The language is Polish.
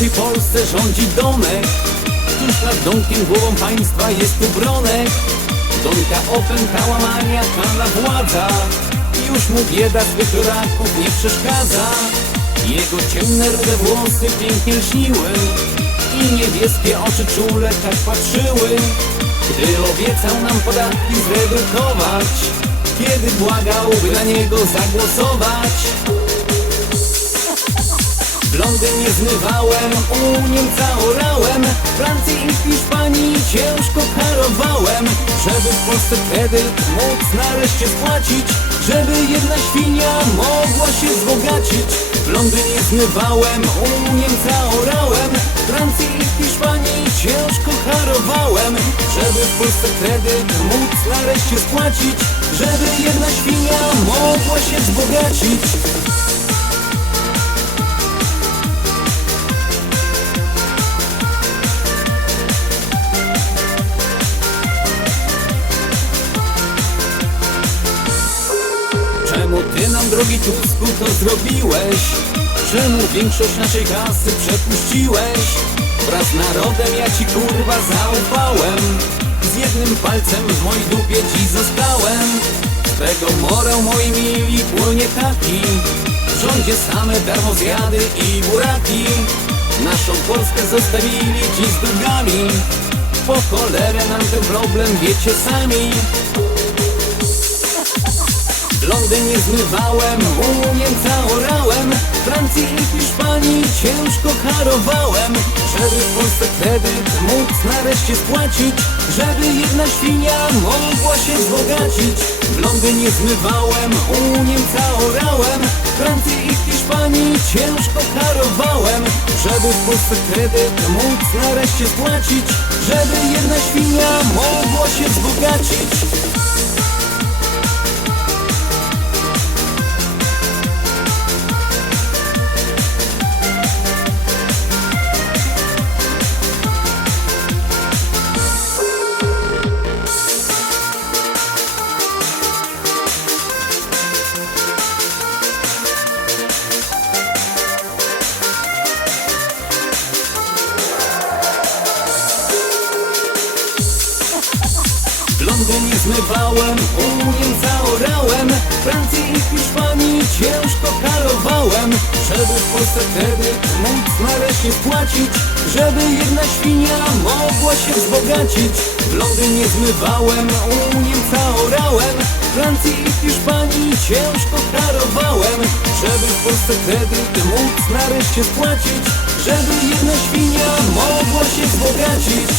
naszej Polsce rządzi Donek Tuż nad domkiem głową państwa jest tu Bronek Donka opętała maniakalna władza. Już mu bieda swych raków nie przeszkadza. Jego ciemne rude włosy pięknie lśniły I niebieskie oczy czule tak patrzyły. Gdy obiecał nam podatki zredukować Kiedy błagał by na niego zagłosować w Londynie zmywałem, u Niemca orałem Francji i Hiszpanii ciężko karowałem. Żeby w Polsce kredyt móc nareszcie spłacić. Żeby jedna świnia mogła się wzbogacić. W Londynie zmywałem, u Niemca orałem Francji i Hiszpanii ciężko harowałem Żeby w Polsce kredyt móc nareszcie spłacić. Żeby jedna świnia mogła się wzbogacić nam, drogi Tusku, to zrobiłeś? Czemu większość naszej kasy przepuściłeś? Wraz z narodem ja ci kurwa zaufałem. Z jednym palcem w mojej dupie ci zostałem. Z tego morał moi mili płynie taki. W rządzie same darmozjady i buraki. Naszą Polskę zostawili ci z długami Po cholerę nam ten problem wiecie sami w Londynie zmywałem, u Niemca orałem. Francji i Hiszpanii ciężko harowałem Żeby w Polsce kredyt móc nareszcie spłacić Żeby jedna świnia mogła się wzbogacić. W Londynie zmywałem, u Niemca orałem. Francji i Hiszpanii ciężko harowałem Żeby w Polsce kredyt móc nareszcie spłacić Żeby jedna świnia mogła się wzbogacić W Londynie zmywałem, u Niemca orałem Francji i Hiszpanii ciężko karowałem. Żeby w Polsce kredyt móc nareszcie spłacić Żeby jedna świnia mogła się wzbogacić. W Londynie zmywałem, u Niemca orałem Francji i Hiszpanii ciężko karowałem. Żeby w Polsce kredyt móc nareszcie spłacić Żeby jedna świnia mogła się wzbogacić